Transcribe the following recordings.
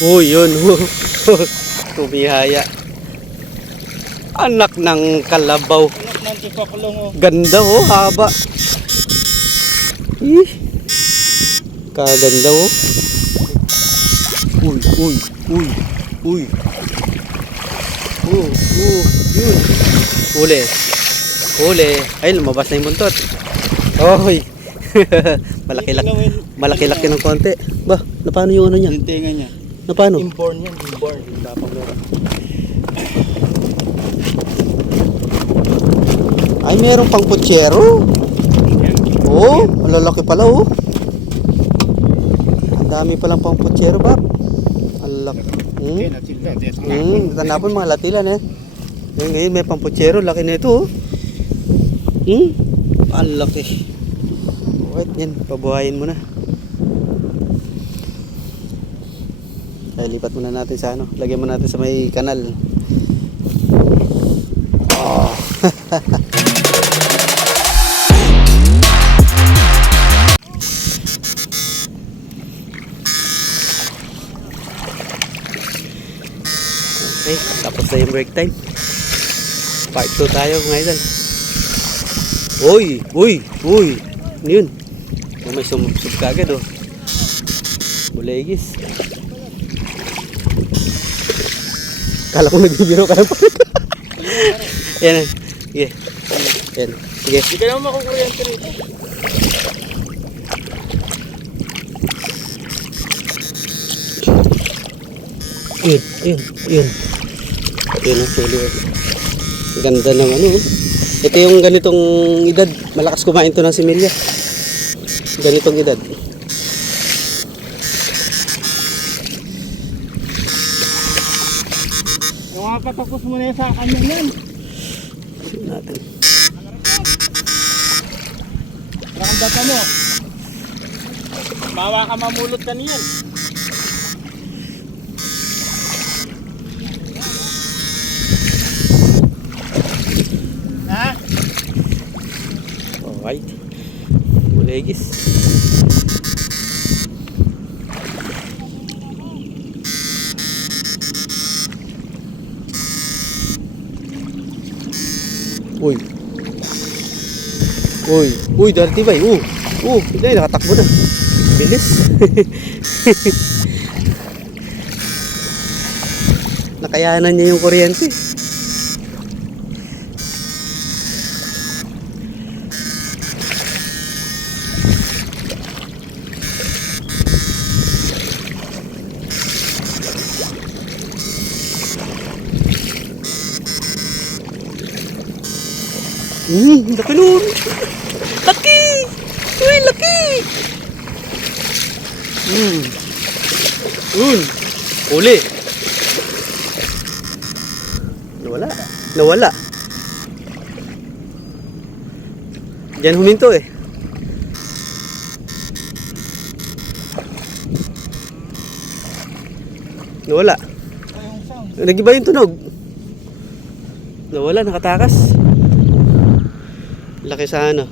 Oh, yun. Tumihaya. Anak ng kalabaw. Anak ng tipaklong oh. Ganda oh, haba. Ih. Kaganda oh. Uy, uy, uy, uy. Yun. Huli. Huli. Ay, lumabas na yung buntot. Oy. Malaki-laki ng konti. Ba, na paano yung ano niya? Yung tenga niya. Na paano? Inborn yan, inborn. Tapang meron. Ay, meron pang putsero. Oh, malalaki pala oh. Ang dami palang pang putsero ba? Ang laki. Tanapon mga latilan eh. Ngayon may pang putsero, laki na ito oh. Ang laki. Wait, yan, pabuhayin mo na. Ay, lipat muna natin sa ano. Lagyan mo natin sa may kanal. Oh. Okay, tapos na yung break time. Part 2 tayo mga idol. Uy! Ano yun? Oh, may sub kagad oh. Bulegis. Kala ko nagbibiro ka ng parang. Yan. Sige. Yan. Sige. Hindi ka naman makukuryente rito. Yun. Yun ang suli. Ganda ng ano. Ito yung ganitong edad. Malakas kumain to ng similya. Ganitong edad. Yung mga patapos mo na yung sa kanya yan. Natin. Parang data mo. Bawa ka mamulot ka niyan. Ha? Alright. Bulegis. Uy, dahil tibay. Hindi, nakatakbo na. Bilis. Nakayanan niya yung kuryente. Laki nun. Laki! Uy, laki! Uli. Nawala. Diyan huminto eh. Nawala. Nag-iba yung tunog. Nawala, nakatakas. Laki sa ano.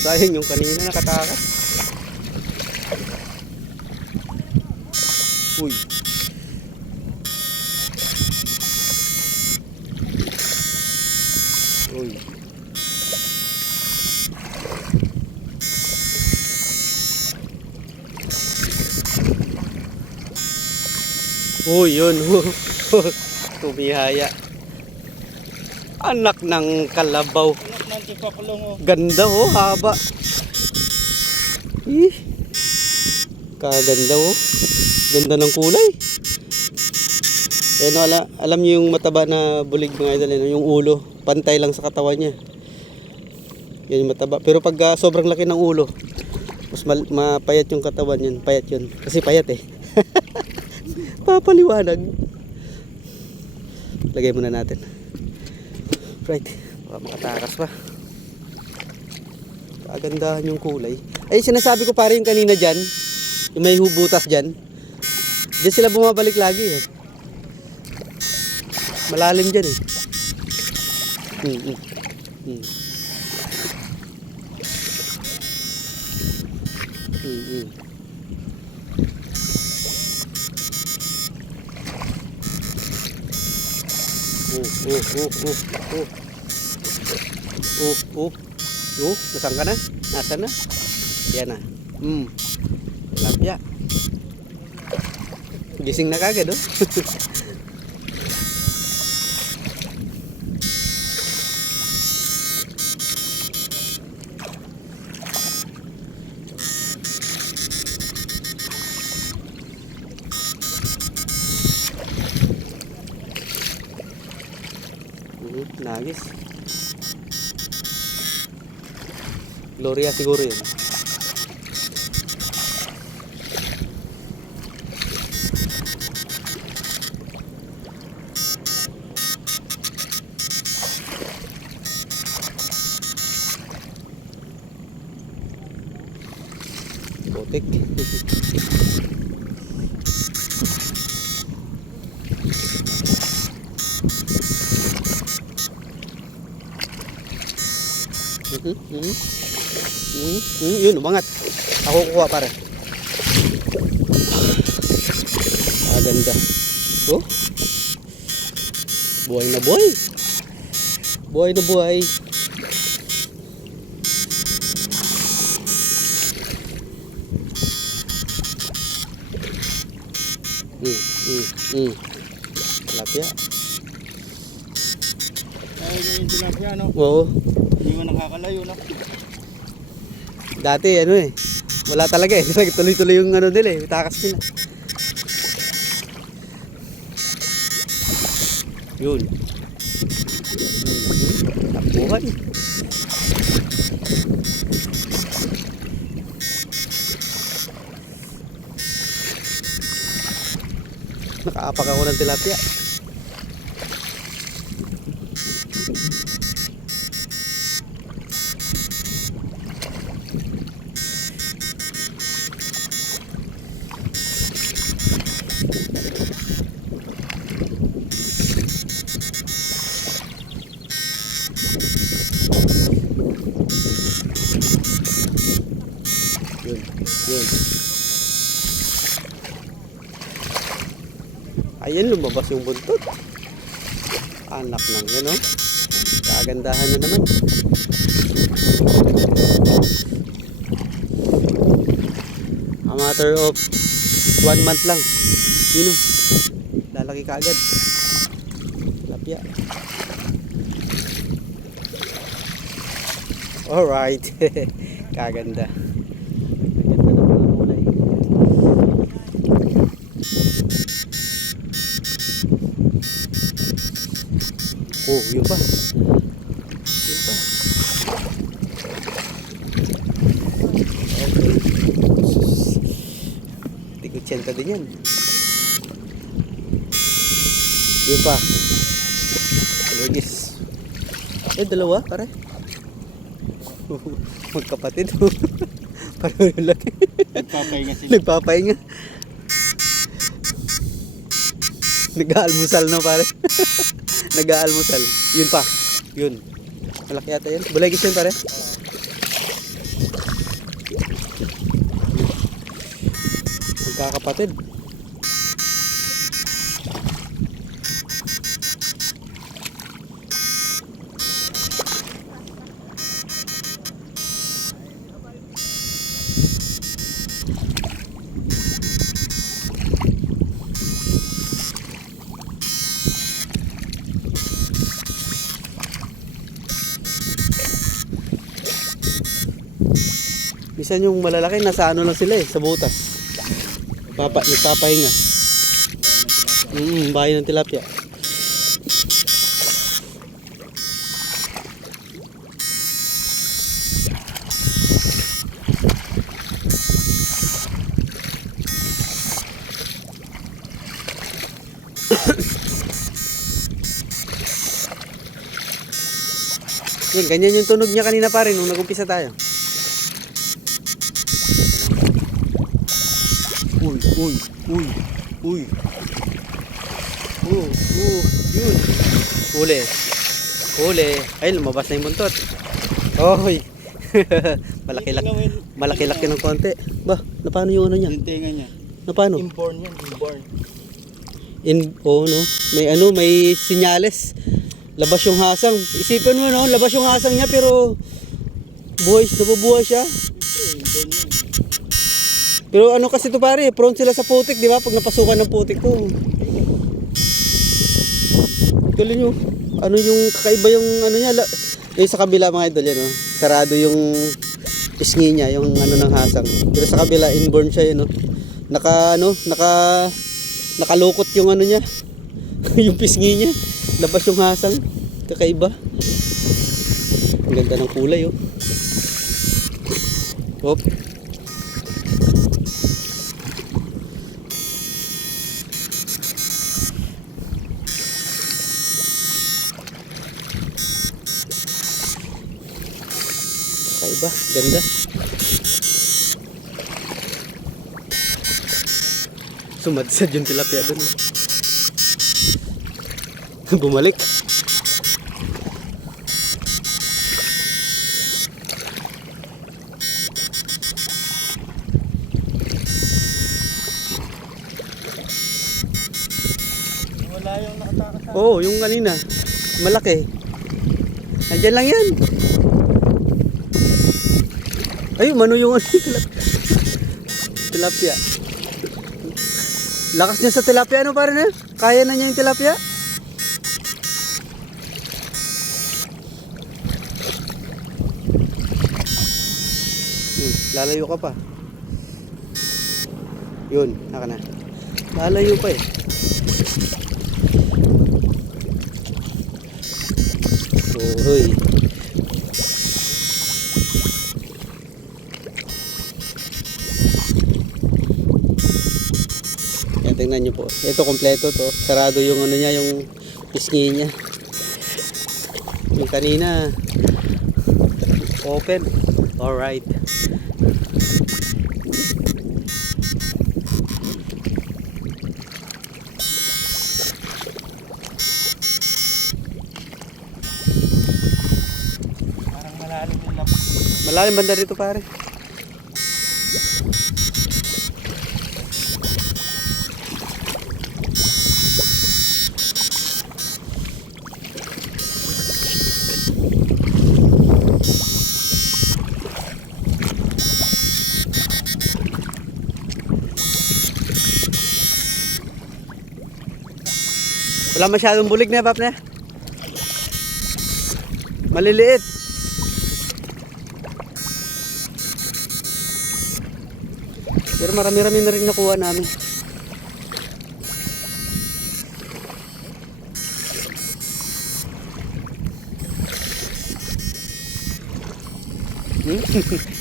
Sayang yung kanina nakatakas. Uy. Yun. Tumihaya. Anak ng kalabaw. Anak ng tipaklong oh. Ganda oh, haba. Ih. Kaganda oh. Ganda ng kulay. Eh, no, alam niyo yung mataba na bulig mga idol, yung ulo, pantay lang sa katawan niya. Yan yung mataba. Pero pag sobrang laki ng ulo, mas mapayat yung katawan yun. Payat yun. Kasi payat eh. Papaliwanag. Lagay muna natin. Right. Baka makatakas pa. Kagandahan yung kulay. Ay, sinasabi ko pare yung kanina dyan, yung may hubutas dyan. Diyan sila bumabalik lagi eh. Malalim dyan eh. Hmm. Nasaan ka na? Nasaan na? Yan na. Tilapia. Gising na kagad, oh. Nagis. Gloria siguro yun. Botek. Yun, umangat. Ako kukuha pare. Ganda. Oh. Buhay na buhay. Buhay na buhay. Tilapia. Ay, yung tilapia, no? Oo. Hindi mo nakakalayo, no? Dati ano eh. Wala talaga eh. Tuloy-tuloy yung ano nila eh. Takas nila. Yun. Takbuhan. Nakaapak ako ng tilapia. Yun. Ayan, lumabas yung buntot. Anak ng yan, oh. Kagandahan na naman. A matter of 1 month lang. Yun, oh. Lalaki ka agad. Lapya. Alright. Kaganda. Oh, yun pa. Yun pa. Okay. Tigutsyenta din yan. Yun pa. Lugis. Eh, dalawa, pare. Magkapatid. Parang yung laki. Nagpapahinga sila. Nagpapahinga. Nag-aalmusal na pare. Nag-aalmusal. Yun pa. Yun. Malaki yata yun. Bulegis yun pare. Magkakapatid. Minsan yung malalaki nasa ano lang sila eh, sa butas. Nagpapahinga. Bahay ng tilapia. Yan, ganyan yung tunog niya kanina pa rin nung nag-umpisa tayo. Uy, uy, uy. Yun. Huli. Huli. Ay, lumabas na yung buntot. Oy. Malaki-laki ng konti. Ba, na paano yung ano niya? Yung tenga niya. Na paano? Inborn yan, inborn. No. May sinyales. Labas yung hasang. Isipin mo, no? Labas yung hasang niya, pero nabubuhay siya. Inborn yan. Pero ano kasi to pare, prone sila sa putik, di ba? Pag napasukan ng putik to. Tuloy nyo. Ano yung kakaiba yung ano niya? Yung sa kabila mga idol yan, no? Sarado yung pisngi niya, yung ano ng hasang. Pero sa kabila, inborn siya yun, no? Nakalukot yung ano niya. Yung pisngi niya. Labas yung hasang. Kakaiba. Ang ganda ng kulay, oh. Hop. Kakaiba. Ganda. Sumadsad yung tilapia doon. Bumalik. Wala yung nakatakas. Oo, yung kanina. Malaki. Nandiyan lang yan. Ay, mano yung ano, tilapia. Lakas niya sa tilapia, ano pare na? Kaya na niya yung tilapia? Lalayo ka pa. Yun, naka na. Lalayo pa eh. Hoy. Yan, tingnan nyo po. Ito kompleto to. Sarado yung ano niya, yung pisngi niya. Yung kanina open. Alright. Parang malalim yung lapis. Malalim banda rito pare. Wala masyadong bulig na, Pap na. Maliliit. Pero marami-rami na rin nakuha namin.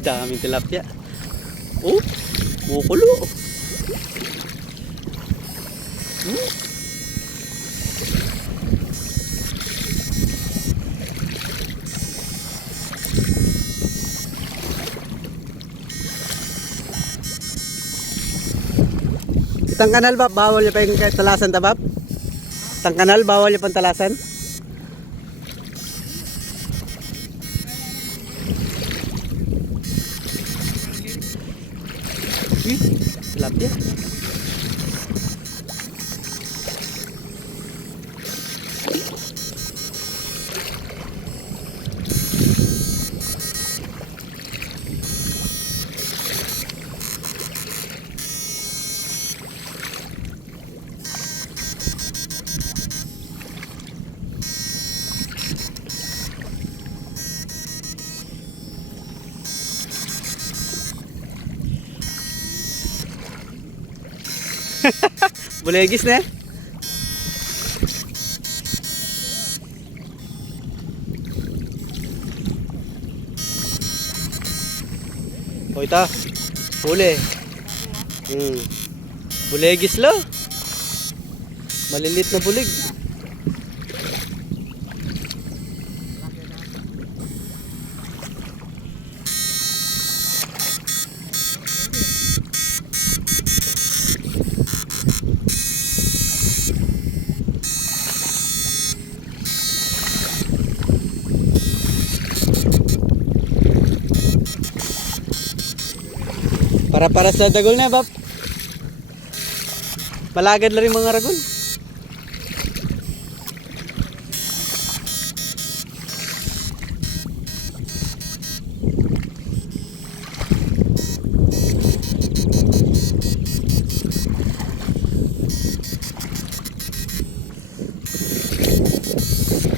Daming tilapia. Oh, bukulo. Itang kanal ba? Bawal niya pa yung talasan tabab? Itang kanal, bawal niya pang talasan? Tilapia. Bulegis na. O ito. Huli. Bulegis lo. Malilit na bulig. Para sa dagol na, Bap. Malagad na rin mga ragol.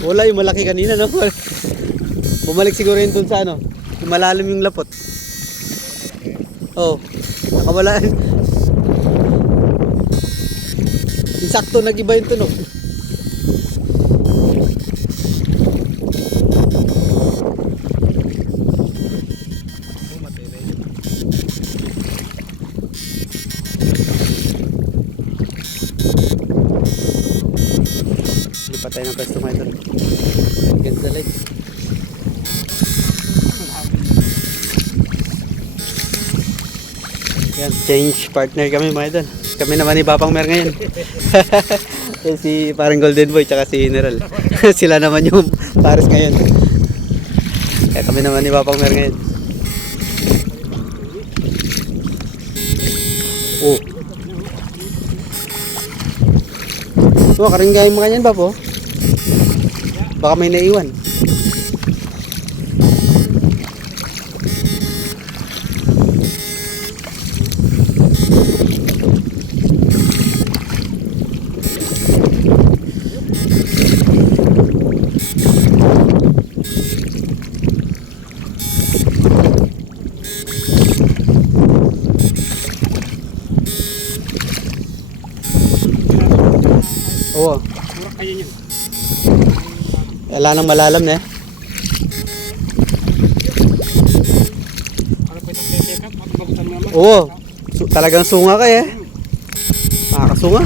Wala yung malaki kanina, no? Bumalik siguro yun dun sa ano, yung malalim yung lapot. Oh, nakawala. Insakto nag-iba yung tunog. Lipat tayo ng pwesto mga ito. Ganda light. Yan, change partner kami mga idol. Kami naman ni Papang Mer ngayon. Yan si parang Golden Boy tsaka si General. Sila naman yung pares ngayon. Kaya kami naman ni Papang Mer ngayon. Oh. So, karinggay mo kanyan, Pap, oh. Baka may naiwan. Oo. Wala nang malalam na eh. Oo. Talagang sunga ka eh. Makakasunga.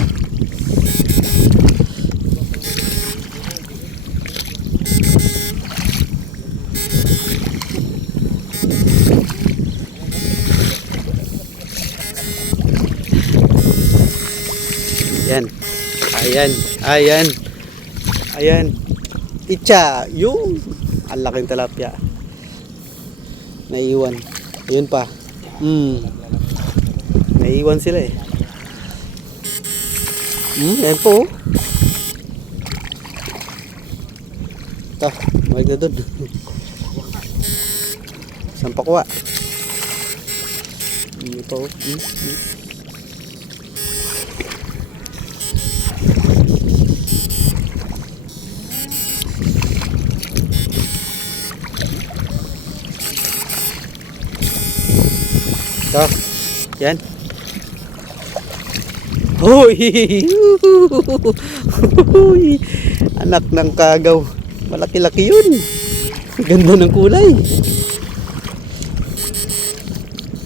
Yan. Ayan. Ayan. Ayan. Itcha. Yung. Ang laking tilapia. Naiwan. Ayun pa. Naiwan sila eh. Ayan po. Ito. Malig na dun. Isang pakuha. Ito. Ito. Yan. Hoy! Anak ng kagaw. Malaki-laki yun. Ganda ng kulay.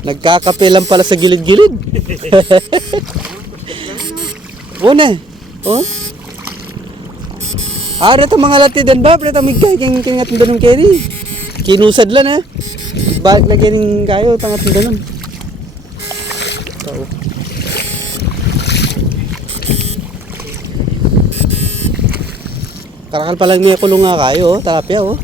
Nagkakape lang pala sa gilid-gilid. Una. Oh. Rito mga latidan ba? Rito migkay kingat ng danong keri. Kinusad lang eh. Balik lagi ng kayo. Tangat ng danong. Ito. Karakal pa lang may kulong nga kayo. Talapya oh.